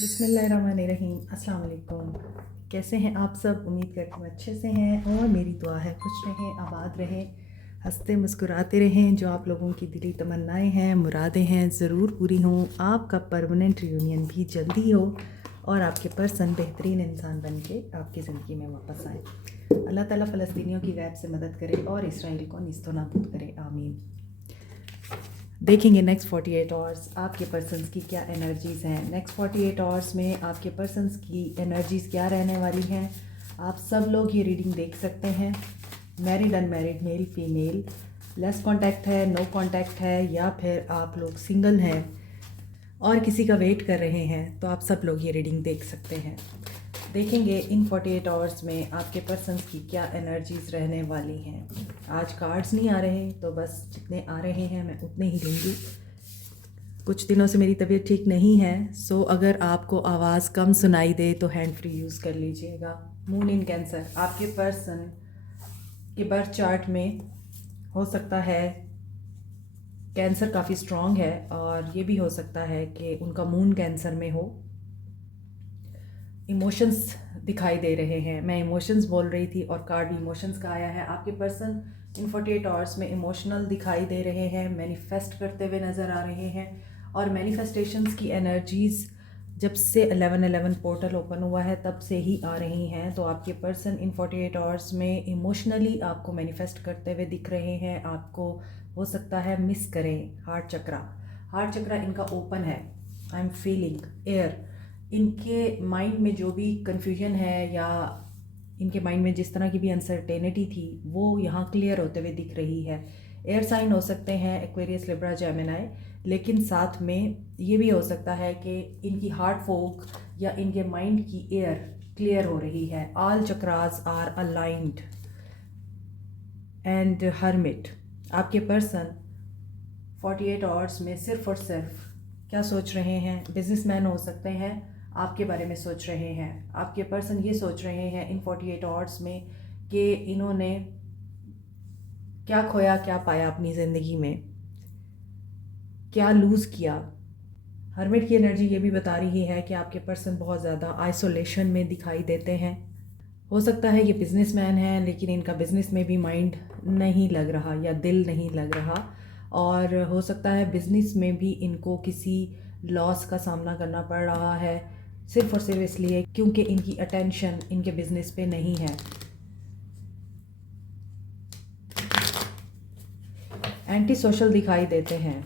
बिस्मिल्लाहिर्रहमानिर्रहीम। अस्सलाम वालेकुम। कैसे हैं आप सब? उम्मीद करती हूँ अच्छे से हैं और मेरी दुआ है खुश रहें, आबाद रहें, हंसते मुस्कुराते रहें। जो आप लोगों की दिली तमन्नाएं हैं, मुरादें हैं, ज़रूर पूरी हों। आपका परमानेंट रियूनियन भी जल्दी हो और आपके पर्सन बेहतरीन इंसान बन के आपकी ज़िंदगी में वापस आए। अल्लाह ताला फ़लस्तीनियों की गैब से मदद करे और इसराइल को निस्तो नाबूद करे, आमीन। देखेंगे नेक्स्ट 48 आवर्स आपके पर्सन्स की क्या एनर्जीज़ हैं। नेक्स्ट 48 आवर्स में आपके पर्सन्स की एनर्जीज़ क्या रहने वाली हैं। आप सब लोग ये रीडिंग देख सकते हैं। Married unmarried, male female, less contact है, नो कांटेक्ट है, या फिर आप लोग सिंगल हैं और किसी का वेट कर रहे हैं, तो आप सब लोग ये रीडिंग देख सकते हैं। देखेंगे इन 48 आवर्स में आपके पर्सन्स की क्या एनर्जीज़ रहने वाली हैं। आज कार्ड्स नहीं आ रहे, तो बस जितने आ रहे हैं मैं उतने ही लूँगी। कुछ दिनों से मेरी तबीयत ठीक नहीं है, सो अगर आपको आवाज़ कम सुनाई दे तो हैंड फ्री यूज़ कर लीजिएगा। मून इन कैंसर, आपके पर्सन के बर्थ चार्ट में हो सकता है कैंसर काफ़ी स्ट्रॉन्ग है, और ये भी हो सकता है कि उनका मून कैंसर में हो। इमोशंस दिखाई दे रहे हैं, मैं इमोशंस बोल रही थी और कार्ड भी इमोशंस का आया है। आपके पर्सन इन 48 आवर्स में इमोशनल दिखाई दे रहे हैं, मैनिफेस्ट करते हुए नज़र आ रहे हैं। और मैनिफेस्टेशंस की एनर्जीज़ जब से 11/11 पोर्टल ओपन हुआ है तब से ही आ रही हैं। तो आपके पर्सन इन 48 आवर्स में इमोशनली आपको मैनिफेस्ट करते हुए दिख रहे हैं। आपको हो सकता है मिस करें। हार्ट चक्रा इनका ओपन है। I am feeling air. इनके माइंड में जो भी कन्फ्यूजन है या इनके माइंड में जिस तरह की भी अनसर्टेनिटी थी, वो यहाँ क्लियर होते हुए दिख रही है। एयर साइन हो सकते हैं एक्वेरियस, लिब्रा, जेमिनाई, लेकिन साथ में ये भी हो सकता है कि इनकी हार्ट फोक या इनके माइंड की एयर क्लियर हो रही है। All chakras are aligned and hermit. आपके पर्सन 48 आवर्स में सिर्फ और सिर्फ क्या सोच रहे हैं? बिजनेसमैन हो सकते हैं, आपके बारे में सोच रहे हैं। आपके पर्सन ये सोच रहे हैं इन 48 आवर्स में कि इन्होंने क्या खोया, क्या पाया अपनी ज़िंदगी में, क्या लूज़ किया। हर्मिट की एनर्जी ये भी बता रही है कि आपके पर्सन बहुत ज़्यादा आइसोलेशन में दिखाई देते हैं। हो सकता है ये बिजनेसमैन है, लेकिन इनका बिज़नेस में भी माइंड नहीं लग रहा या दिल नहीं लग रहा। और हो सकता है बिज़नेस में भी इनको किसी लॉस का सामना करना पड़ रहा है, सिर्फ और सिर्फ इसलिए क्योंकि इनकी अटेंशन इनके बिज़नेस पे नहीं है। एंटी सोशल दिखाई देते हैं,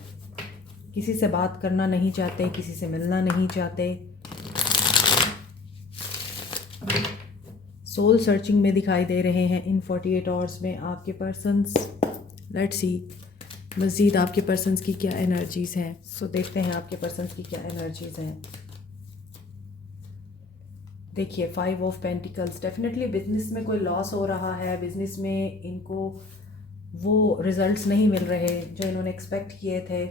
किसी से बात करना नहीं चाहते, किसी से मिलना नहीं चाहते। सोल सर्चिंग में दिखाई दे रहे हैं इन 48 आवर्स में आपके पर्सन्स। लेट्स सी मज़ीद आपके पर्सन्स की क्या एनर्जीज़ हैं। सो देखते हैं आपके पर्सन्स की क्या एनर्जीज़ हैं। देखिए 5 ऑफ पेंटिकल्स, डेफिनेटली बिजनेस में कोई लॉस हो रहा है। बिजनेस में इनको वो रिजल्ट्स नहीं मिल रहे जो इन्होंने एक्सपेक्ट किए थे।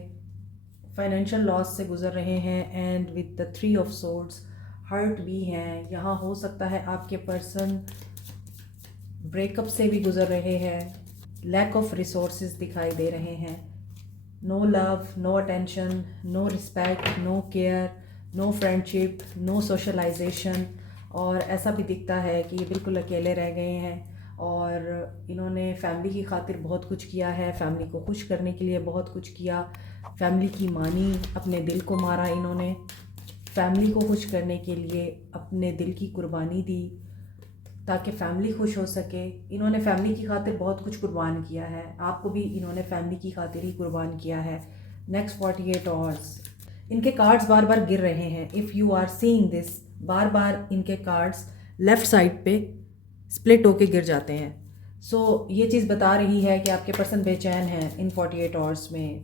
फाइनेंशियल लॉस से गुजर रहे हैं। And with the 3 of swords, hurt भी हैं। यहाँ हो सकता है आपके पर्सन ब्रेकअप से भी गुजर रहे हैं। लैक ऑफ रिसोर्सेज दिखाई दे रहे हैं। No love, no attention, no respect, no care, no friendship, no socialization. और ऐसा भी दिखता है कि ये बिल्कुल अकेले रह गए हैं और इन्होंने फैमिली की खातिर बहुत कुछ किया है, फैमिली को खुश करने के लिए बहुत कुछ किया। फैमिली की मानी, अपने दिल को मारा इन्होंने। फैमिली को खुश करने के लिए अपने दिल की कुर्बानी दी ताकि फ़ैमिली खुश हो सके। इन्होंने फैमिली की खातिर बहुत कुछ कुर्बान किया है। आपको भी इन्होंने फैमिली की खातिर ही कुर्बान किया है। नेक्स्ट 48 आवर्स, इनके कार्ड्स बार बार गिर रहे हैं। If you are seeing this, बार बार इनके कार्ड्स लेफ़्ट साइड पे स्प्लिट होके गिर जाते हैं। सो ये चीज़ बता रही है कि आपके पर्सन बेचैन हैं इन 48 आवर्स में।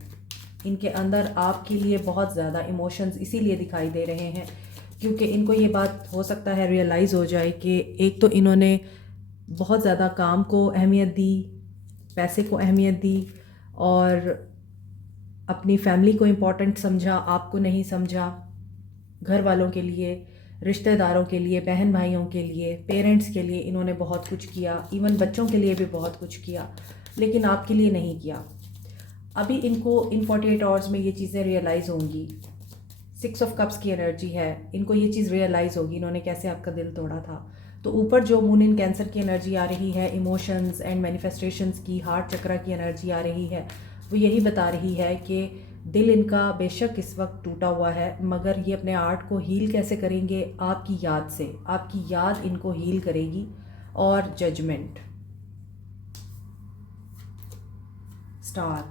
इनके अंदर आपके लिए बहुत ज़्यादा इमोशंस इसीलिए दिखाई दे रहे हैं क्योंकि इनको ये बात हो सकता है रियलाइज़ हो जाए कि एक तो इन्होंने बहुत ज़्यादा काम को अहमियत दी, पैसे को अहमियत दी, और अपनी फैमिली को इम्पोर्टेंट समझा, आपको नहीं समझा। घर वालों के लिए, रिश्तेदारों के लिए, बहन भाइयों के लिए, पेरेंट्स के लिए इन्होंने बहुत कुछ किया। इवन बच्चों के लिए भी बहुत कुछ किया, लेकिन आपके लिए नहीं किया। अभी इनको इन 48 आवर्स में ये चीज़ें रियलाइज़ होंगी। 6 ऑफ कप्स की एनर्जी है, इनको ये चीज़ रियलाइज़ होगी इन्होंने कैसे आपका दिल तोड़ा था। तो ऊपर जो मून इन कैंसर की एनर्जी आ रही है, इमोशंस एंड मैनिफेस्टेशंस की, हार्ट चक्र की एनर्जी आ रही है, वो यही बता रही है कि दिल इनका बेशक इस वक्त टूटा हुआ है, मगर ये अपने आर्ट को हील कैसे करेंगे, आपकी याद से। आपकी याद इनको हील करेगी। और जजमेंट, स्टार।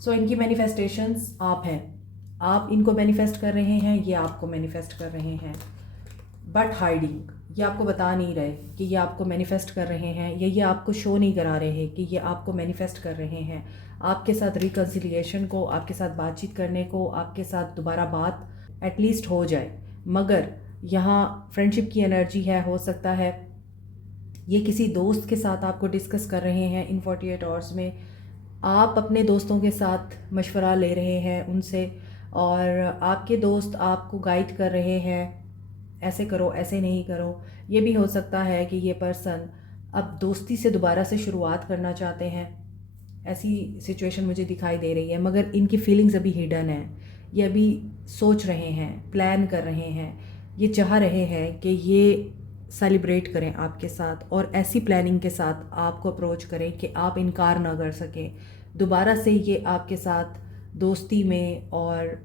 सो इनकी मैनिफेस्टेशंस आप हैं, आप इनको मैनिफेस्ट कर रहे हैं, ये आपको मैनिफेस्ट कर रहे हैं, बट हाइडिंग। ये आपको बता नहीं रहे कि ये आपको मैनिफेस्ट कर रहे हैं, या ये आपको शो नहीं करा रहे कि ये आपको मैनिफेस्ट कर रहे हैं। आपके साथ रिकन्सिलिएशन को, आपके साथ बातचीत करने को, आपके साथ दोबारा बात एटलीस्ट हो जाए। मगर यहाँ फ्रेंडशिप की एनर्जी है, हो सकता है ये किसी दोस्त के साथ आपको डिस्कस कर रहे हैं इन 48 आवर्स में। आप अपने दोस्तों के साथ मशवरा ले रहे हैं उनसे, और आपके दोस्त आपको गाइड कर रहे हैं, ऐसे करो, ऐसे नहीं करो। ये भी हो सकता है कि ये पर्सन अब दोस्ती से दोबारा से शुरुआत करना चाहते हैं, ऐसी सिचुएशन मुझे दिखाई दे रही है। मगर इनकी फीलिंग्स अभी हिडन है, ये अभी सोच रहे हैं, प्लान कर रहे हैं, ये चाह रहे हैं कि ये सेलिब्रेट करें आपके साथ, और ऐसी प्लानिंग के साथ आपको अप्रोच करें कि आप इनकार ना कर सकें। दोबारा से ये आपके साथ दोस्ती में और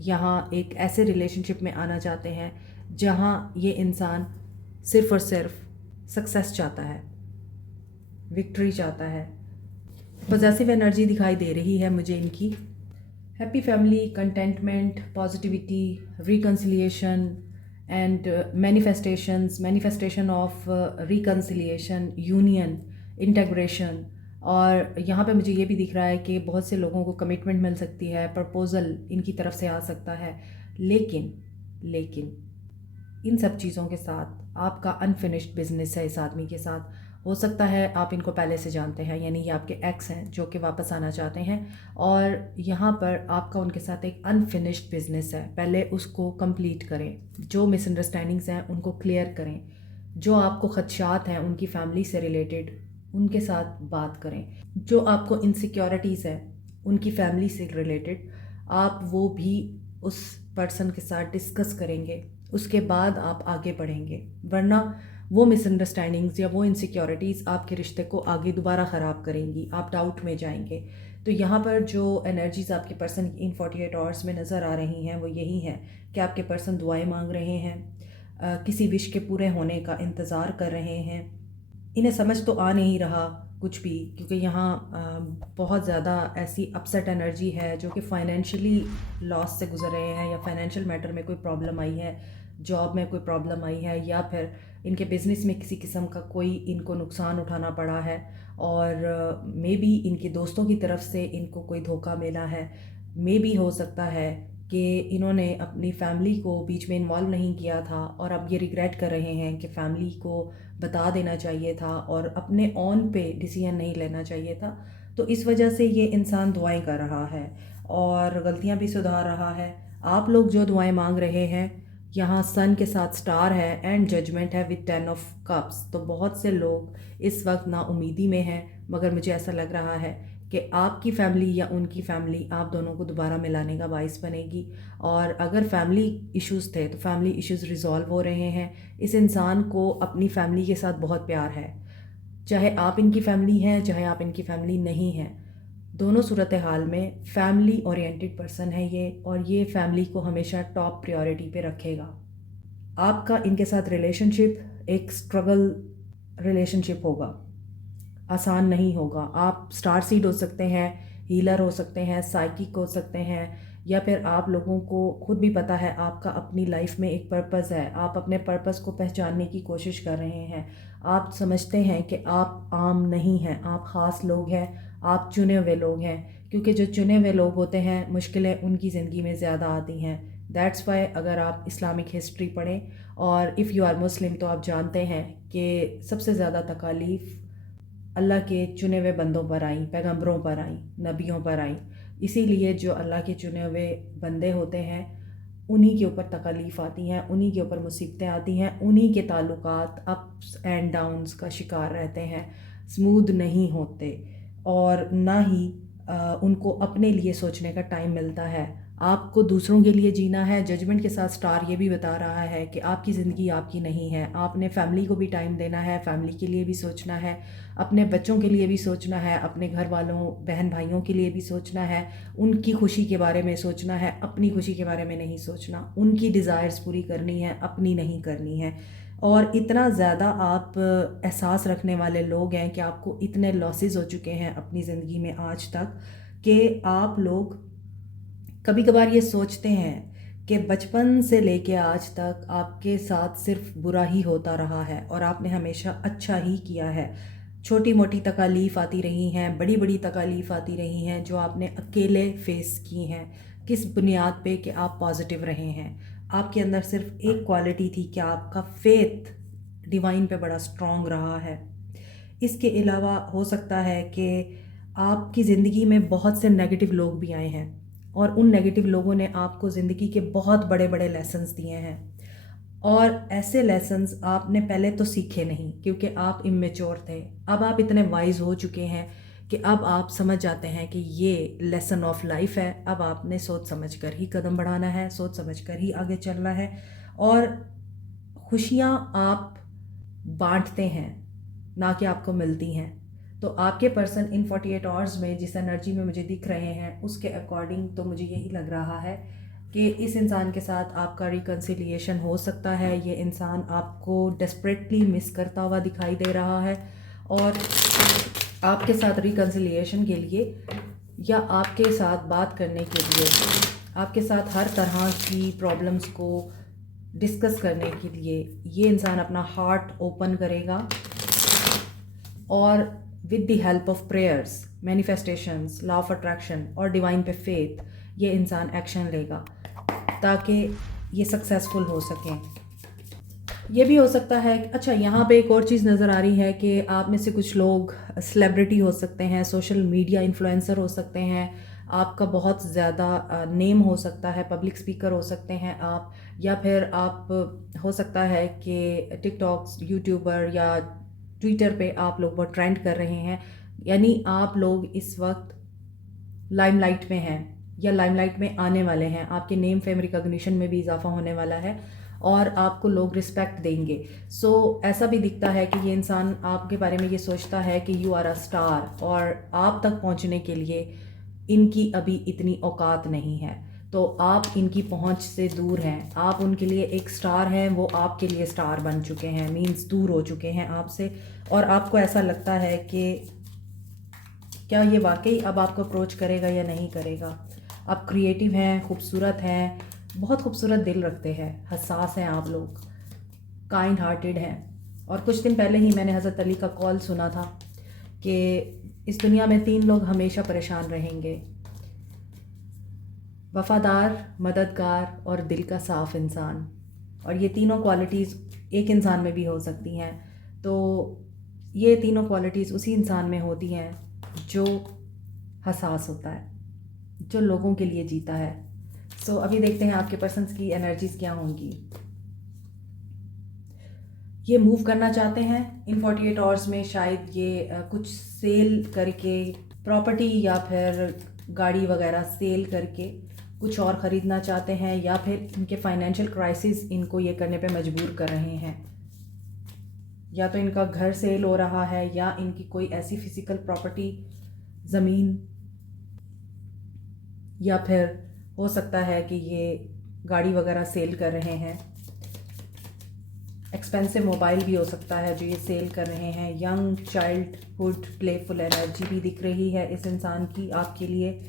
यहाँ एक ऐसे रिलेशनशिप में आना चाहते हैं जहाँ ये इंसान सिर्फ़ और सिर्फ सक्सेस चाहता है, विक्ट्री चाहता है। पॉजिटिव एनर्जी दिखाई दे रही है मुझे इनकी। Happy family, contentment, positivity, reconciliation and manifestation of reconciliation, union, integration. और यहाँ पे मुझे ये भी दिख रहा है कि बहुत से लोगों को कमिटमेंट मिल सकती है, प्रपोज़ल इनकी तरफ से आ सकता है। लेकिन इन सब चीज़ों के साथ आपका अनफिनिश्ड बिजनेस है इस आदमी के साथ। हो सकता है आप इनको पहले से जानते हैं, यानी ये आपके एक्स हैं जो कि वापस आना चाहते हैं, और यहाँ पर आपका उनके साथ एक अनफिनिश्ड बिजनेस है। पहले उसको कंप्लीट करें, जो मिसअंडरस्टैंडिंग्स हैं उनको क्लियर करें, जो आपको खदशात हैं उनकी फैमिली से रिलेटेड उनके साथ बात करें, जो आपको इनसिक्योरिटीज़ है उनकी फैमिली से रिलेटेड आप वो भी उस पर्सन के साथ डिस्कस करेंगे। उसके बाद आप आगे बढ़ेंगे, वरना वो मिसअंडरस्टैंडिंग्स या वो इनसिक्योरिटीज़ आपके रिश्ते को आगे दोबारा ख़राब करेंगी, आप डाउट में जाएंगे। तो यहाँ पर जो एनर्जीज़ आपके पर्सन इन 48 आवर्स में नज़र आ रही हैं वो यही हैं कि आपके पर्सन दुआएं मांग रहे हैं, किसी विश के पूरे होने का इंतज़ार कर रहे हैं। इन्हें समझ तो आ नहीं रहा कुछ भी, क्योंकि यहाँ बहुत ज़्यादा ऐसी अपसेट एनर्जी है जो कि फाइनेंशियली लॉस से गुजर रहे हैं, या फाइनेंशियल मैटर में कोई प्रॉब्लम आई है, जॉब में कोई प्रॉब्लम आई है, या फिर इनके बिज़नेस में किसी किस्म का कोई इनको नुकसान उठाना पड़ा है, और मे बी इनके दोस्तों की तरफ से इनको कोई धोखा मिला है। मे बी हो सकता है कि इन्होंने अपनी फैमिली को बीच में इन्वॉल्व नहीं किया था, और अब ये रिग्रेट कर रहे हैं कि फैमिली को बता देना चाहिए था और अपने ऑन पे डिसीजन नहीं लेना चाहिए था। तो इस वजह से ये इंसान दुआएं कर रहा है और गलतियां भी सुधार रहा है। आप लोग जो दुआएं मांग रहे हैं, यहाँ सन के साथ स्टार है एंड जजमेंट है विद 10 ऑफ कप्स। तो बहुत से लोग इस वक्त नाउमीदी में हैं, मगर मुझे ऐसा लग रहा है कि आपकी फैमिली या उनकी फैमिली आप दोनों को दोबारा मिलाने का बाइस बनेगी। और अगर फैमिली इश्यूज़ थे तो फैमिली इश्यूज़ रिजॉल्व हो रहे हैं। इस इंसान को अपनी फैमिली के साथ बहुत प्यार है, चाहे आप इनकी फैमिली हैं चाहे आप इनकी फैमिली नहीं हैं। दोनों सूरत हाल में फैमिली ओरिएंटेड पर्सन है ये, और ये फैमिली को हमेशा टॉप प्रायोरिटी पे रखेगा। आपका इनके साथ रिलेशनशिप एक स्ट्रगल रिलेशनशिप होगा, आसान नहीं होगा। आप स्टार सीड हो सकते हैं, हीलर हो सकते हैं, साइकिक हो सकते हैं, या फिर आप लोगों को खुद भी पता है आपका अपनी लाइफ में एक पर्पज़ है, आप अपने पर्पज़ को पहचानने की कोशिश कर रहे हैं। आप समझते हैं कि आप आम नहीं हैं, आप ख़ास लोग हैं, आप चुने हुए लोग हैं, क्योंकि जो चुने हुए लोग होते हैं मुश्किलें उनकी ज़िंदगी में ज़्यादा आती हैं। दैट्स वाई अगर आप इस्लामिक हिस्ट्री पढ़ें और इफ़ यू आर मुस्लिम तो आप जानते हैं कि सबसे ज़्यादा तकालीफ़ अल्लाह के चुने हुए बंदों पर आई, पैगंबरों पर आई, नबियों पर आई। इसीलिए जो अल्लाह के चुने हुए बंदे होते हैं उन्हीं के ऊपर तकलीफ़ आती हैं, उन्हीं के ऊपर मुसीबतें आती हैं, उन्हीं के ताल्लुकात अप्स एंड डाउन्स का शिकार रहते हैं, स्मूथ नहीं होते, और ना ही उनको अपने लिए सोचने का टाइम मिलता है। आपको दूसरों के लिए जीना है। जजमेंट के साथ स्टार ये भी बता रहा है कि आपकी ज़िंदगी आपकी नहीं है, आपने फैमिली को भी टाइम देना है, फैमिली के लिए भी सोचना है, अपने बच्चों के लिए भी सोचना है, अपने घर वालों बहन भाइयों के लिए भी सोचना है, उनकी खुशी के बारे में सोचना है, अपनी खुशी के बारे में नहीं सोचना। उनकी डिज़ायर्स पूरी करनी है, अपनी नहीं करनी है। और इतना ज़्यादा आप एहसास रखने वाले लोग हैं कि आपको इतने लॉसेस हो चुके हैं अपनी ज़िंदगी में आज तक कि आप लोग कभी कभार ये सोचते हैं कि बचपन से लेके आज तक आपके साथ सिर्फ बुरा ही होता रहा है और आपने हमेशा अच्छा ही किया है। छोटी मोटी तकालीफ आती रही हैं, बड़ी बड़ी तकालीफ आती रही हैं जो आपने अकेले फेस की हैं। किस बुनियाद पे कि आप पॉजिटिव रहे हैं। आपके अंदर सिर्फ एक क्वालिटी थी कि आपका फेथ डिवाइन पे बड़ा स्ट्रॉन्ग रहा है। इसके अलावा हो सकता है कि आपकी ज़िंदगी में बहुत से नेगेटिव लोग भी आए हैं और उन नेगेटिव लोगों ने आपको ज़िंदगी के बहुत बड़े बड़े लेसन्स दिए हैं और ऐसे लेसन्स आपने पहले तो सीखे नहीं क्योंकि आप इमेच्योर थे। अब आप इतने वाइज हो चुके हैं कि अब आप समझ जाते हैं कि ये लेसन ऑफ लाइफ है। अब आपने सोच समझ कर ही कदम बढ़ाना है, सोच समझ कर ही आगे चलना है। और खुशियाँ आप बांटते हैं, ना कि आपको मिलती हैं। तो आपके पर्सन इन 48 आवर्स में जिस एनर्जी में मुझे दिख रहे हैं उसके अकॉर्डिंग तो मुझे यही लग रहा है कि इस इंसान के साथ आपका रिकन्सिलिएशन हो सकता है। ये इंसान आपको डेस्परेटली मिस करता हुआ दिखाई दे रहा है और आपके साथ रिकन्सिलिएशन के लिए या आपके साथ बात करने के लिए, आपके साथ हर तरह की प्रॉब्लम्स को डिस्कस करने के लिए ये इंसान अपना हार्ट ओपन करेगा और with the help of prayers, manifestations, law of attraction और डिवाइन पे फेथ ये इंसान एक्शन लेगा ताकि ये सक्सेसफुल हो सकें। ये भी हो सकता है अच्छा यहाँ पे एक और चीज़ नज़र आ रही है कि आप में से कुछ लोग सेलिब्रिटी हो सकते हैं, सोशल मीडिया इन्फ्लुएंसर हो सकते हैं, आपका बहुत ज़्यादा नेम हो सकता है, पब्लिक स्पीकर हो सकते हैं आप, या फिर आप हो सकता है कि टिकटॉक्स, यूट्यूबर या ट्विटर पे आप लोग बहुत ट्रेंड कर रहे हैं। यानी आप लोग इस वक्त लाइमलाइट में हैं या लाइमलाइट में आने वाले हैं। आपके नेम फेम रिकॉग्निशन में भी इजाफा होने वाला है और आपको लोग रिस्पेक्ट देंगे। सो ऐसा भी दिखता है कि ये इंसान आपके बारे में ये सोचता है कि यू आर अ स्टार और आप तक पहुंचने के लिए इनकी अभी इतनी औकात नहीं है, तो आप इनकी पहुंच से दूर हैं। आप उनके लिए एक स्टार हैं, वो आपके लिए स्टार बन चुके हैं, मींस दूर हो चुके हैं आपसे। और आपको ऐसा लगता है कि क्या ये वाकई अब आपको अप्रोच करेगा या नहीं करेगा। आप क्रिएटिव हैं, खूबसूरत हैं, बहुत खूबसूरत दिल रखते हैं, हसास हैं आप लोग, काइंड हार्टेड हैं। और कुछ दिन पहले ही मैंने हज़रत अली का कॉल सुना था कि इस दुनिया में 3 लोग हमेशा परेशान रहेंगे, वफ़ादार, मददगार और दिल का साफ़ इंसान। और ये तीनों क्वालिटीज़ एक इंसान में भी हो सकती हैं। तो ये तीनों क्वालिटीज़ उसी इंसान में होती हैं जो हसास होता है, जो लोगों के लिए जीता है। सो अभी देखते हैं आपके पर्सन्स की एनर्जीज़ क्या होंगी। ये मूव करना चाहते हैं इन 48 आवर्स में। शायद ये कुछ सेल करके प्रॉपर्टी या फिर गाड़ी वगैरह सेल करके कुछ और ख़रीदना चाहते हैं, या फिर इनके फाइनेंशियल क्राइसिस इनको ये करने पे मजबूर कर रहे हैं। या तो इनका घर सेल हो रहा है या इनकी कोई ऐसी फिज़िकल प्रॉपर्टी, ज़मीन, या फिर हो सकता है कि ये गाड़ी वगैरह सेल कर रहे हैं। एक्सपेंसिव मोबाइल भी हो सकता है जो ये सेल कर रहे हैं। यंग चाइल्डहुड प्लेफुल एनर्जी भी दिख रही है इस इंसान की आपके लिए।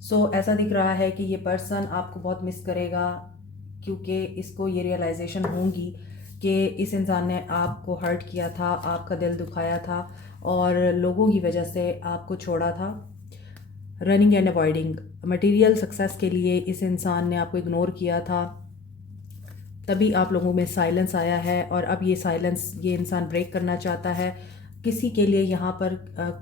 सो ऐसा दिख रहा है कि ये पर्सन आपको बहुत मिस करेगा क्योंकि इसको ये रियलाइजेशन होगी कि इस इंसान ने आपको हर्ट किया था, आपका दिल दुखाया था और लोगों की वजह से आपको छोड़ा था। Running and avoiding, material success के लिए इस इंसान ने आपको इग्नोर किया था, तभी आप लोगों में साइलेंस आया है और अब ये साइलेंस ये इंसान ब्रेक करना चाहता है। किसी के लिए यहाँ पर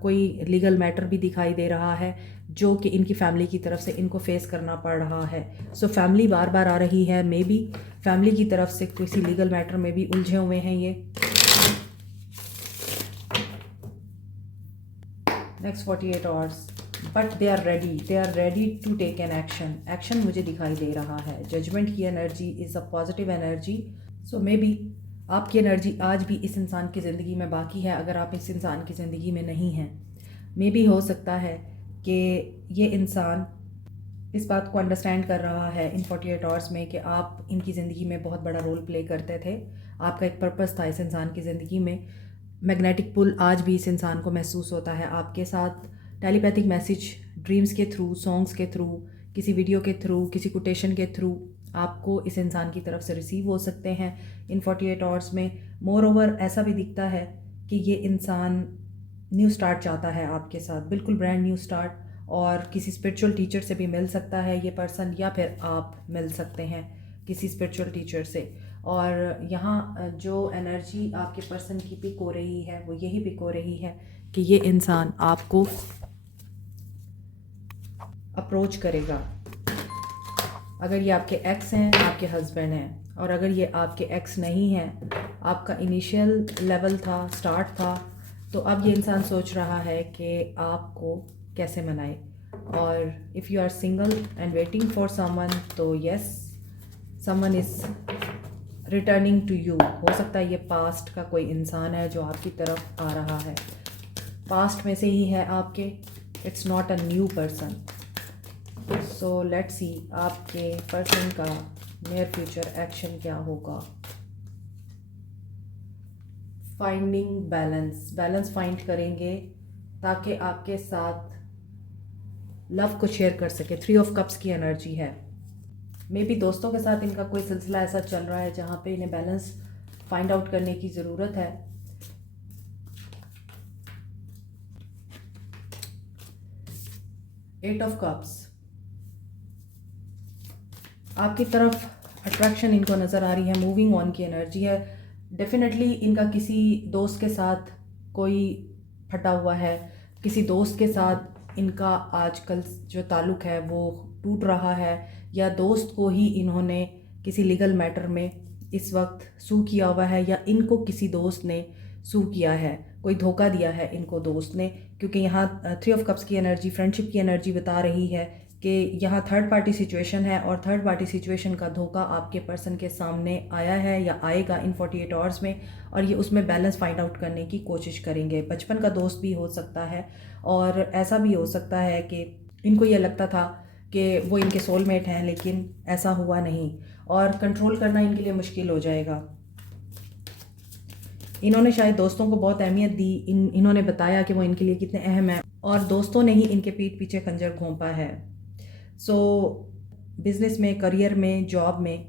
कोई लीगल मैटर भी दिखाई दे रहा है जो कि इनकी फैमिली की तरफ से इनको फेस करना पड़ रहा है। सो फैमिली बार बार आ रही है, मे बी फैमिली की तरफ से किसी लीगल मैटर में भी उलझे हुए हैं ये। Next 48 hours but they are ready to take an action मुझे दिखाई दे रहा है। जजमेंट की energy is a positive energy. So may be आपकी एनर्जी आज भी इस इंसान की ज़िंदगी में बाकी है। अगर आप इस इंसान की ज़िंदगी में नहीं हैं, मे बी हो सकता है कि ये इंसान इस बात को अंडरस्टैंड कर रहा है इन 48 आवर्स में कि आप इनकी ज़िंदगी में बहुत बड़ा रोल प्ले करते थे। आपका एक पर्पस था इस इंसान की ज़िंदगी में। मैग्नेटिक पुल आज भी इस इंसान को महसूस होता है आपके साथ। टेलीपैथिक मैसेज ड्रीम्स के थ्रू, सॉन्ग्स के थ्रू, किसी वीडियो के थ्रू, किसी कोटेशन के थ्रू आपको इस इंसान की तरफ से रिसीव हो सकते हैं इन 48 आवर्स में। मोर ओवर ऐसा भी दिखता है कि ये इंसान न्यू स्टार्ट चाहता है आपके साथ, बिल्कुल ब्रांड न्यू स्टार्ट। और किसी स्पिरिचुअल टीचर से भी मिल सकता है ये पर्सन, या फिर आप मिल सकते हैं किसी स्पिरिचुअल टीचर से। और यहाँ जो एनर्जी आपके पर्सन की पिक हो रही है वो यही पिक हो रही है कि ये इंसान आपको अप्रोच करेगा। अगर ये आपके एक्स हैं, आपके हस्बैंड हैं, और अगर ये आपके एक्स नहीं हैं, आपका इनिशियल लेवल था, स्टार्ट था, तो अब ये इंसान सोच रहा है कि आपको कैसे मनाए। और if you are single and waiting for someone, तो yes, someone is returning to you. हो सकता है ये पास्ट का कोई इंसान है जो आपकी तरफ आ रहा है, पास्ट में से ही है आपके। It's not a new person. So let's see आपके पर्सन का नियर फ्यूचर एक्शन क्या होगा। फाइंडिंग बैलेंस फाइंड करेंगे ताकि आपके साथ लव को शेयर कर सके। 3 ऑफ कप्स की एनर्जी है। मे बी दोस्तों के साथ इनका कोई सिलसिला ऐसा चल रहा है जहाँ पे इन्हें बैलेंस फाइंड आउट करने की ज़रूरत है। एट ऑफ कप्स, आपकी तरफ अट्रैक्शन इनको नज़र आ रही है, मूविंग ऑन की एनर्जी है। डेफिनेटली इनका किसी दोस्त के साथ कोई फटा हुआ है, किसी दोस्त के साथ इनका आजकल जो ताल्लुक़ है वो टूट रहा है, या दोस्त को ही इन्होंने किसी लीगल मैटर में इस वक्त सू किया हुआ है, या इनको किसी दोस्त ने सू किया है, कोई धोखा दिया है इनको दोस्त ने। क्योंकि यहाँ 3 ऑफ कप्स की एनर्जी फ्रेंडशिप की एनर्जी बता रही है कि यहाँ थर्ड पार्टी सिचुएशन है, और थर्ड पार्टी सिचुएशन का धोखा आपके पर्सन के सामने आया है या आएगा इन 48 आवर्स में, और ये उसमें बैलेंस फाइंड आउट करने की कोशिश करेंगे। बचपन का दोस्त भी हो सकता है, और ऐसा भी हो सकता है कि इनको ये लगता था कि वो इनके सोलमेट हैं, लेकिन ऐसा हुआ नहीं, और कंट्रोल करना इनके लिए मुश्किल हो जाएगा। इन्होंने शायद दोस्तों को बहुत अहमियत दी, इन्होंने बताया कि वो इनके लिए कितने अहम हैं, और दोस्तों ने ही इनके पीठ पीछे खंजर घोंपा है। सो बिज़नेस में, करियर में, जॉब में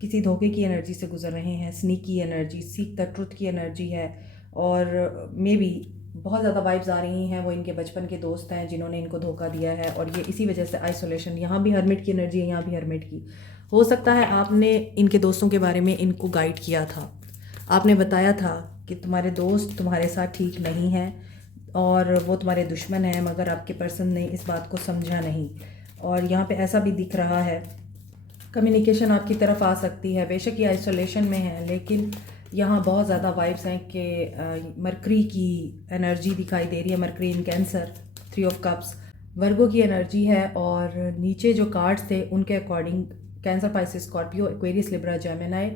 किसी धोखे की एनर्जी से गुजर रहे हैं। Sneaky energy, seek the truth की एनर्जी है, और मे बी बहुत ज़्यादा वाइब्स आ रही हैं वो इनके बचपन के दोस्त हैं जिन्होंने इनको धोखा दिया है, और ये इसी वजह से आइसोलेशन। यहाँ भी हर्मिट की एनर्जी है, यहाँ भी हर्मिट की। हो सकता है आपने इनके दोस्तों के बारे में इनको गाइड किया था, आपने बताया था कि तुम्हारे दोस्त तुम्हारे साथ ठीक नहीं हैं और वो तुम्हारे दुश्मन हैं, मगर आपके पर्सन ने इस बात को समझा नहीं। और यहाँ पे ऐसा भी दिख रहा है कम्युनिकेशन आपकी तरफ आ सकती है। बेशक ये आइसोलेशन में है, लेकिन यहाँ बहुत ज़्यादा वाइब्स हैं कि मरकरी की एनर्जी दिखाई दे रही है। Mercury in Cancer, 3 of cups Virgo की एनर्जी है, और नीचे जो कार्ड्स थे उनके according Cancer, Pisces, Scorpio, Aquarius, Libra, Gemini,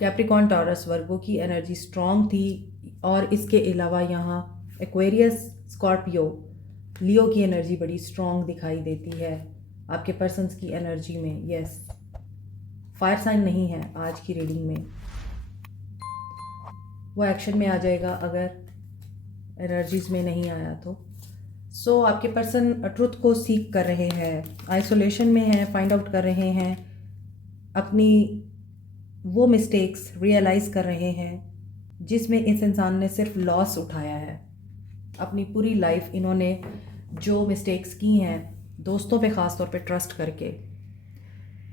Capricorn, Taurus, Virgo की एनर्जी स्ट्रॉन्ग थी। और इसके अलावा यहाँ एक्वेरियस, स्कॉर्पियो, लियो की एनर्जी बड़ी स्ट्रॉन्ग दिखाई देती है आपके पर्सन्स की एनर्जी में। यस, फायर साइन नहीं है आज की रीडिंग में, वो एक्शन में आ जाएगा अगर एनर्जीज में नहीं आया तो। सो आपके पर्सन ट्रुथ को सीख कर रहे हैं, आइसोलेशन में हैं, फाइंड आउट कर रहे हैं, अपनी वो मिस्टेक्स रियलाइज़ कर रहे हैं जिसमें इस इंसान ने सिर्फ लॉस उठाया है। अपनी पूरी लाइफ इन्होंने जो मिस्टेक्स की हैं, दोस्तों पे ख़ास तौर पे ट्रस्ट करके,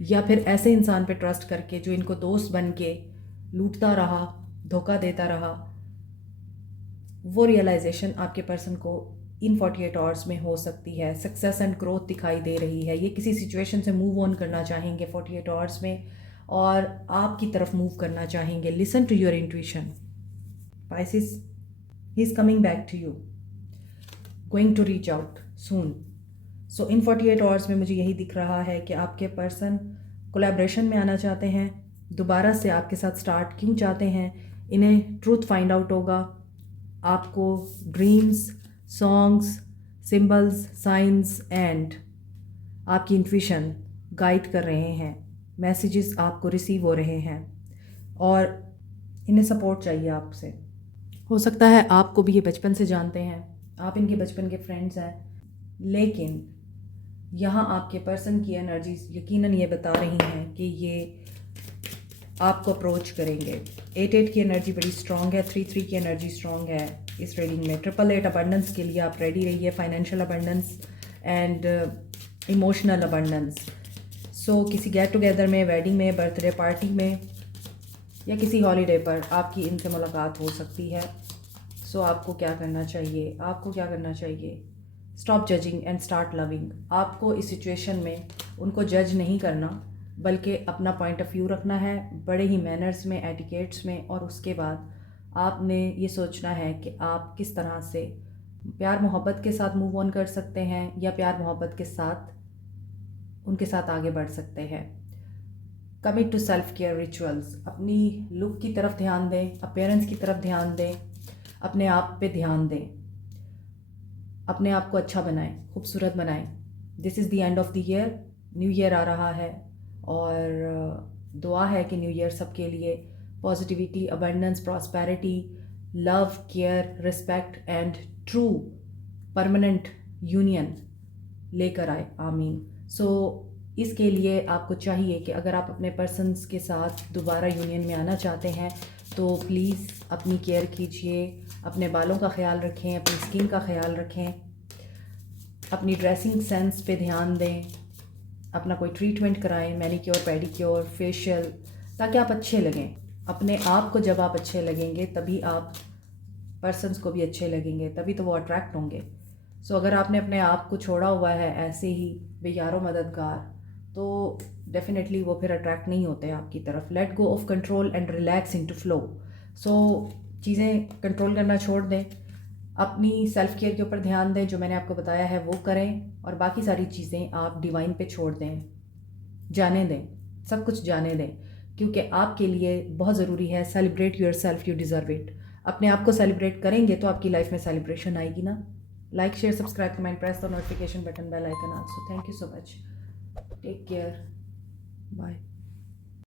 या फिर ऐसे इंसान पे ट्रस्ट करके जो इनको दोस्त बन के लूटता रहा, धोखा देता रहा, वो रियलाइजेशन आपके पर्सन को इन 48 आवर्स में हो सकती है। सक्सेस एंड ग्रोथ दिखाई दे रही है। ये किसी सिचुएशन से मूव ऑन करना चाहेंगे 48 आवर्स में, और आपकी तरफ मूव करना चाहेंगे। Listen to your intuition Pisces, he is coming back to you, going to reach out soon. So in 48 hours में मुझे यही दिख रहा है कि आपके पर्सन कोलैबोरेशन में आना चाहते हैं, दोबारा से आपके साथ स्टार्ट क्यों चाहते हैं, इन्हें ट्रूथ फाइंड आउट होगा। आपको dreams, songs, symbols, science and आपकी इंट्यूशन गाइड कर रहे हैं, मैसेजेस आपको रिसीव हो रहे हैं और इन्हें सपोर्ट चाहिए आपसे। हो सकता है आपको भी ये बचपन से जानते हैं, आप इनके बचपन के फ्रेंड्स हैं, लेकिन यहाँ आपके पर्सन की एनर्जीज यकीनन ये बता रही हैं कि ये आपको अप्रोच करेंगे। 8-8 की एनर्जी बड़ी स्ट्रॉन्ग है, 3-3 की एनर्जी स्ट्रॉन्ग है इस रीडिंग में। 888 अबंडेंस के लिए आप रेडी रहिए, financial abundance and emotional abundance. So किसी गेट टुगेदर में, वेडिंग में, बर्थडे पार्टी में या किसी हॉलीडे पर आपकी इनसे मुलाकात हो सकती है। सो आपको क्या करना चाहिए? आपको क्या करना चाहिए? Stop judging and start loving. आपको इस सिचुएशन में उनको जज नहीं करना, बल्कि अपना पॉइंट ऑफ व्यू रखना है बड़े ही मैनर्स में, एटिकेट्स में, और उसके बाद आपने ये सोचना है कि आप किस तरह से प्यार मोहब्बत के साथ मूव ऑन कर सकते हैं या प्यार मोहब्बत के साथ उनके साथ आगे बढ़ सकते हैं। Commit to self care rituals. अपनी लुक की तरफ ध्यान दें, अपीयरेंस की तरफ ध्यान दें, अपने आप पे ध्यान दें, अपने आप को अच्छा बनाएं, खूबसूरत बनाएं। This is the end of the year, new year आ रहा है और दुआ है कि न्यू ईयर सबके लिए positivity, abundance, prosperity, love, care, respect and true permanent union लेकर आए। आमीन। सो इसके लिए आपको चाहिए कि अगर आप अपने पर्सन्स के साथ दोबारा यूनियन में आना चाहते हैं तो प्लीज़ अपनी केयर कीजिए, अपने बालों का ख्याल रखें, अपनी स्किन का ख्याल रखें, अपनी ड्रेसिंग सेंस पे ध्यान दें, अपना कोई ट्रीटमेंट कराएं, मैनीक्योर, पेडिक्योर, फेशियल, ताकि आप अच्छे लगें। अपने आप को जब आप अच्छे लगेंगे तभी आप पर्सन्स को भी अच्छे लगेंगे, तभी तो वो अट्रैक्ट होंगे। सो अगर आपने अपने आप को छोड़ा हुआ है ऐसे ही बेयारो मददगार, तो डेफिनेटली वो फिर अट्रैक्ट नहीं होते आपकी तरफ। Let go of control and relax into flow. So चीज़ें कंट्रोल करना छोड़ दें, अपनी सेल्फ केयर के ऊपर ध्यान दें, जो मैंने आपको बताया है वो करें, और बाकी सारी चीज़ें आप डिवाइन पे छोड़ दें, जाने दें, सब कुछ जाने दें, क्योंकि आपके लिए बहुत ज़रूरी है celebrate your self, you deserve it. अपने आप को सेलिब्रेट करेंगे तो आपकी लाइफ में सेलिब्रेशन आएगी ना। Like, share, subscribe, comment, press the notification button, bell icon also. Thank you so much, take care, bye.